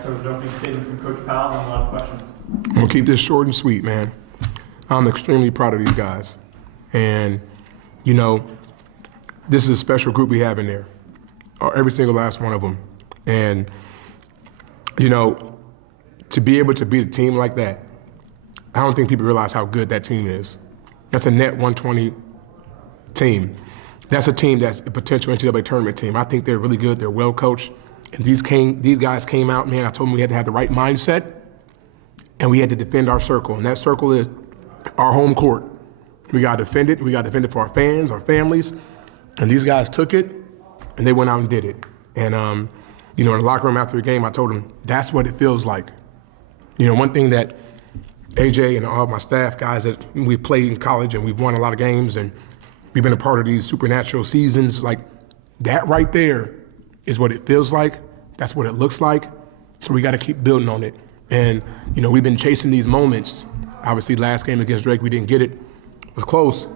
start with an opening statement from Coach Powell and a lot of questions. I'm going to keep this short and sweet, man. I'm extremely proud of these guys. And, you know, this is a special group we have in there, every single last one of them. And, you know, to be able to beat a team like that, I don't think people realize how good that team is. That's a net 120 team. That's a team that's a potential NCAA tournament team. I think they're really good. They're well coached. And these guys came out, man, I told them we had to have the right mindset and we had to defend our circle. And that circle is our home court. We got to defend it. We got to defend it for our fans, our families. And these guys took it and they went out and did it. And, you know, in the locker room after the game, I told them that's what it feels like. You know, one thing that AJ and all of my staff guys that we've played in college and we've won a lot of games and we've been a part of these supernatural seasons, like that right there is what it feels like. That's what it looks like. So we got to keep building on it. And, you know, we've been chasing these moments. Obviously, last game against Drake, we didn't get it. It was close.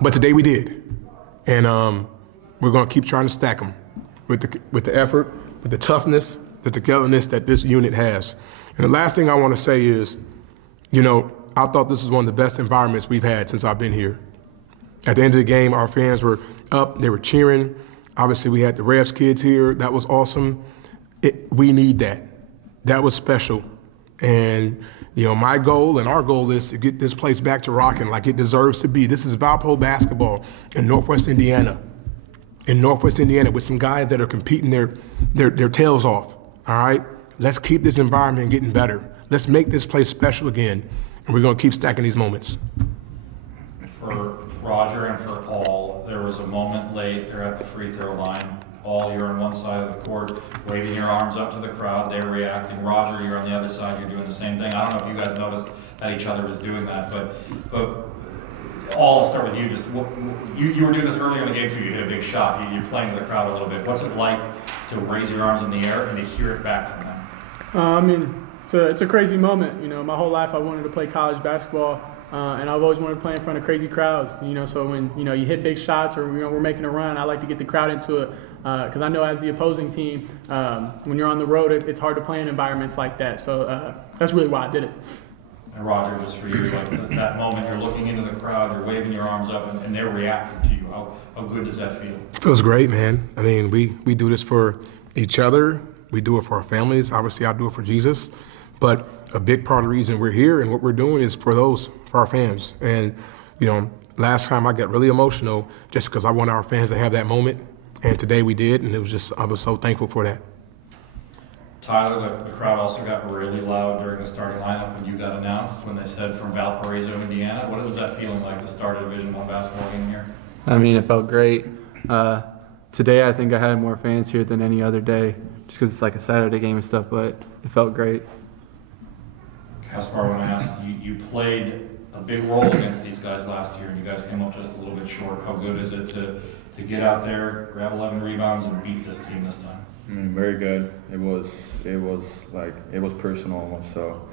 But today we did. And we're going to keep trying to stack them with the effort, with the toughness, the togetherness that this unit has. And the last thing I want to say is, you know, I thought this was one of the best environments we've had since I've been here. At the end of the game, our fans were up, they were cheering. Obviously, we had the Revs kids here. That was awesome. We need that. That was special. And, you know, my goal and our goal is to get this place back to rocking like it deserves to be. This is Valpo basketball in Northwest Indiana. In Northwest Indiana with some guys that are competing their tails off, all right? Let's keep this environment getting better. Let's make this place special again. And we're going to keep stacking these moments. For Roger and for Paul, there was a moment late. They're at the free throw line. Paul, you're on one side of the court, waving your arms up to the crowd. They're reacting. Roger, you're on the other side. You're doing the same thing. I don't know if you guys noticed that each other was doing that, but I'll start with you. Just you were doing this earlier in the game too. You hit a big shot. You're playing to the crowd a little bit. What's it like to raise your arms in the air and to hear it back from them? I mean, it's a crazy moment. You know, my whole life I wanted to play college basketball. And I've always wanted to play in front of crazy crowds, you know, so when, you know, you hit big shots or, you know, we're making a run, I like to get the crowd into it because I know as the opposing team, when you're on the road, it's hard to play in environments like that. So that's really why I did it. And Roger, just for you, like that moment, you're looking into the crowd, you're waving your arms up, and they're reacting to you. How good does that feel? It feels great, man. I mean, we do this for each other. We do it for our families. Obviously, I do it for Jesus. But a big part of the reason we're here and what we're doing is for our fans. And, you know, last time I got really emotional just because I want our fans to have that moment. And today we did, and I was so thankful for that. Tyler, the crowd also got really loud during the starting lineup when you got announced, when they said from Valparaiso, Indiana. What was that feeling like to start a Division I basketball game here? I mean, it felt great. Today I think I had more fans here than any other day, just because it's like a Saturday game and stuff, but it felt great. Caspar, I want to ask, you played a big role against these guys last year, and you guys came up just a little bit short. How good is it to get out there, grab 11 rebounds, and beat this team this time? I mean, very good. It was personal almost. So,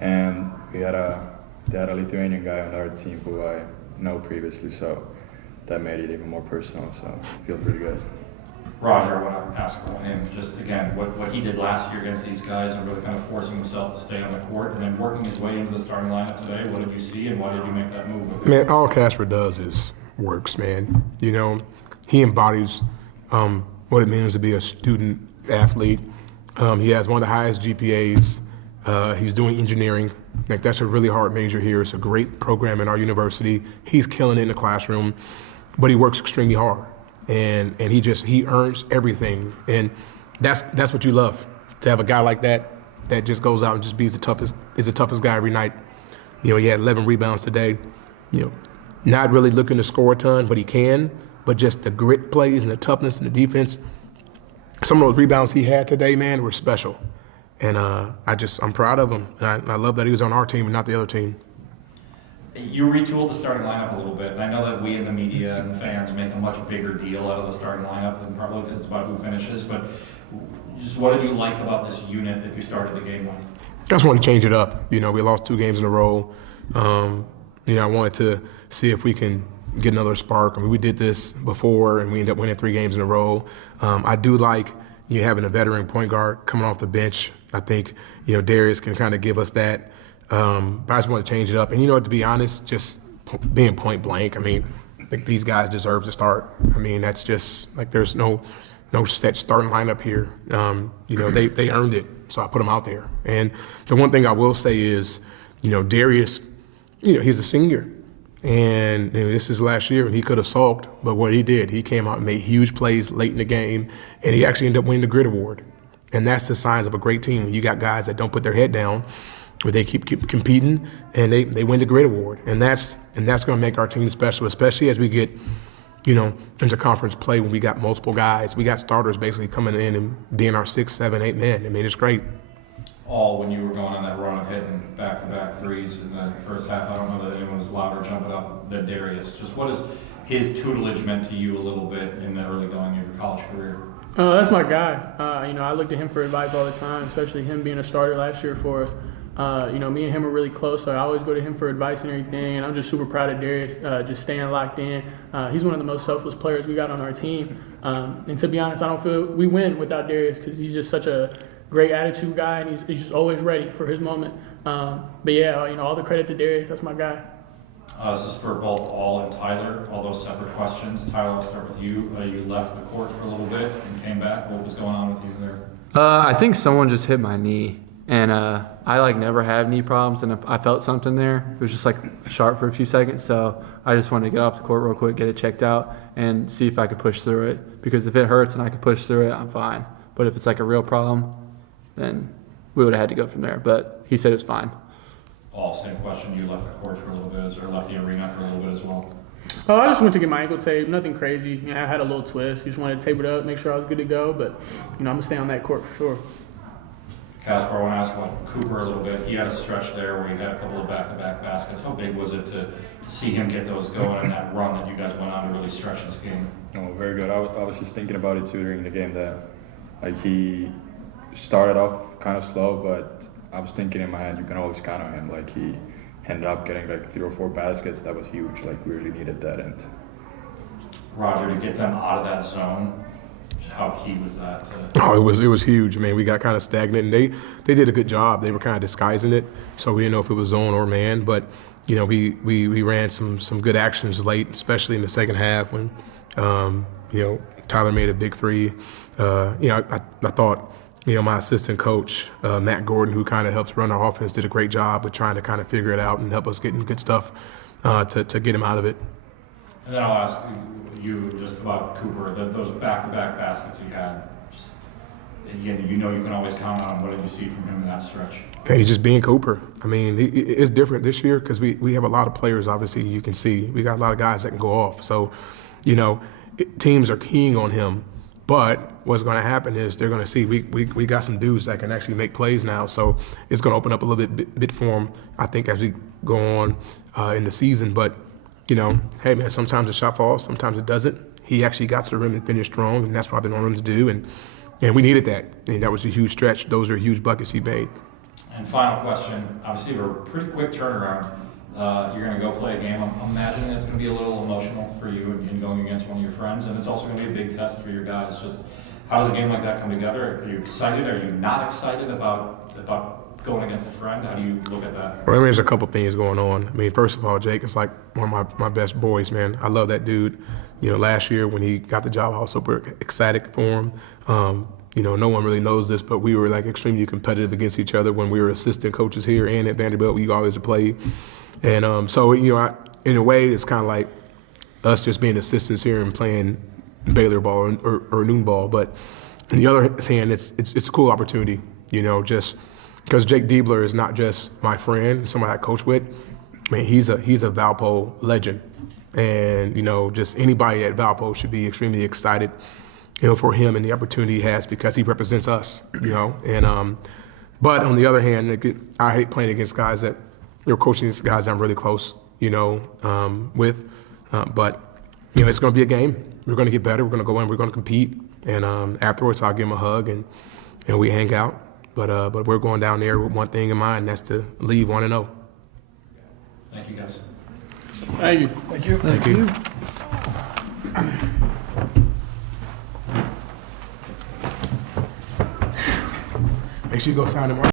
and they had a Lithuanian guy on our team who I know previously, so that made it even more personal. So, I feel pretty good. Roger, I want to ask about him, just again, what he did last year against these guys and really kind of forcing himself to stay on the court and then working his way into the starting lineup today. What did you see and why did you make that move? Man, all Caspar does is works, man. You know, he embodies what it means to be a student athlete. He has one of the highest GPAs. He's doing engineering. Like, that's a really hard major here. It's a great program in our university. He's killing it in the classroom, but he works extremely hard. And he earns everything. And that's what you love, to have a guy like that just goes out and just is the toughest guy every night. You know, he had 11 rebounds today. You know, not really looking to score a ton, but he can. But just the grit plays and the toughness and the defense. Some of those rebounds he had today, man, were special. And I'm proud of him. And I love that he was on our team and not the other team. You retooled the starting lineup a little bit, and I know that we in the media and fans make a much bigger deal out of the starting lineup than probably because it's about who finishes, but just what did you like about this unit that you started the game with? I just wanted to change it up. You know, we lost 2 games in a row. You know, I wanted to see if we can get another spark. I mean, we did this before, and we ended up winning 3 games in a row. I do like, you having a veteran point guard coming off the bench. I think, Darius can kind of give us that. But I just want to change it up. And, to be honest, just being point blank, I think these guys deserve to start. That's just, there's no set starting lineup here. They earned it, so I put them out there. And the one thing I will say is, Darius, he's a senior. And this is last year, and he could have sulked, but what he did, he came out and made huge plays late in the game, and he actually ended up winning the Grit Award. And that's the signs of a great team. When you got guys that don't put their head down, where they keep competing, and they win the Grit Award. And that's going to make our team special, especially as we get, into conference play when we got multiple guys. We got starters basically coming in and being our 6, 7, 8 men. It's great. When you were going on that run of hitting back-to-back threes in the first half, I don't know that anyone was louder jumping up than Darius. Just what has his tutelage meant to you a little bit in the early going of your college career? That's my guy. I look to him for advice all the time, especially him being a starter last year for us. Me and him are really close, so I always go to him for advice and everything, and I'm just super proud of Darius, just staying locked in. He's one of the most selfless players we got on our team. And to be honest, I don't feel we win without Darius because he's just such a great attitude guy, and he's just always ready for his moment. But yeah, all the credit to Darius. That's my guy. This is for both All and Tyler, all those separate questions. Tyler, I'll start with you. You left the court for a little bit and came back. What was going on with you there? I think someone just hit my knee, and I never have knee problems, and I felt something there. It was just sharp for a few seconds, so I just wanted to get off the court real quick, get it checked out, and see if I could push through it. Because if it hurts and I can push through it, I'm fine. But if it's a real problem, then we would have had to go from there. But he said it's fine. Same question. You left the court for a little bit, or left the arena for a little bit as well? I just went to get my ankle taped. Nothing crazy. I had a little twist. Just wanted to tape it up, make sure I was good to go. But, I'm going to stay on that court for sure. Caspar, I want to ask about Cooper a little bit. He had a stretch there where he had a couple of back-to-back baskets. How big was it to see him get those going in that run that you guys went on to really stretch this game? Oh, very good. I was just thinking about it too during the game that he started off kind of slow, but I was thinking in my head, you can always count on him. He ended up getting 3 or 4 baskets. That was huge. We really needed that. And Roger, to get them out of that zone, how key was that? It was huge. We got kind of stagnant, and they did a good job. They were kind of disguising it, so we didn't know if it was zone or man. But we ran some good actions late, especially in the second half when Tyler made a big 3. I thought. My assistant coach, Matt Gordon, who kind of helps run our offense, did a great job with trying to kind of figure it out and help us getting good stuff to get him out of it. And then I'll ask you just about Cooper, those back-to-back baskets you had. Just, again, you can always count on him. What did you see from him in that stretch? Hey, just being Cooper. It's different this year because we have a lot of players, obviously, you can see. We got a lot of guys that can go off. So, teams are keying on him. But what's going to happen is they're going to see we got some dudes that can actually make plays now. So it's going to open up a little bit for him, I think, as we go on in the season. But, hey, man, sometimes the shot falls, sometimes it doesn't. He actually got to the rim and finished strong, and that's what I've been on him to do. And we needed that. And that was a huge stretch. Those are huge buckets he made. And final question. Obviously, a pretty quick turnaround. You're going to go play a game. I'm imagining it's going to be a little emotional for you in going against one of your friends, and it's also going to be a big test for your guys. Just how does a game like that come together? Are you excited? Are you not excited about going against a friend? How do you look at that? Well, there's a couple things going on. First of all, Jake is one of my best boys, man. I love that dude. Last year when he got the job, I was super ecstatic for him. No one really knows this, but we were extremely competitive against each other when we were assistant coaches here and at Vanderbilt. We always played. And so, in a way, it's kind of like us just being assistants here and playing Baylor ball or noon ball. But on the other hand, it's a cool opportunity, just because Jake Diebler is not just my friend, somebody I coach with. He's a Valpo legend. And, just anybody at Valpo should be extremely excited, for him and the opportunity he has because he represents us, And but on the other hand, I hate playing against guys that coaching these guys I'm really close, with. But, it's going to be a game. We're going to get better. We're going to go in. We're going to compete. And afterwards, I'll give him a hug and we hang out. But we're going down there with one thing in mind, and that's to leave 1-0. Thank you, guys. Thank you. Thank you. Thank you. Make sure you go sign him.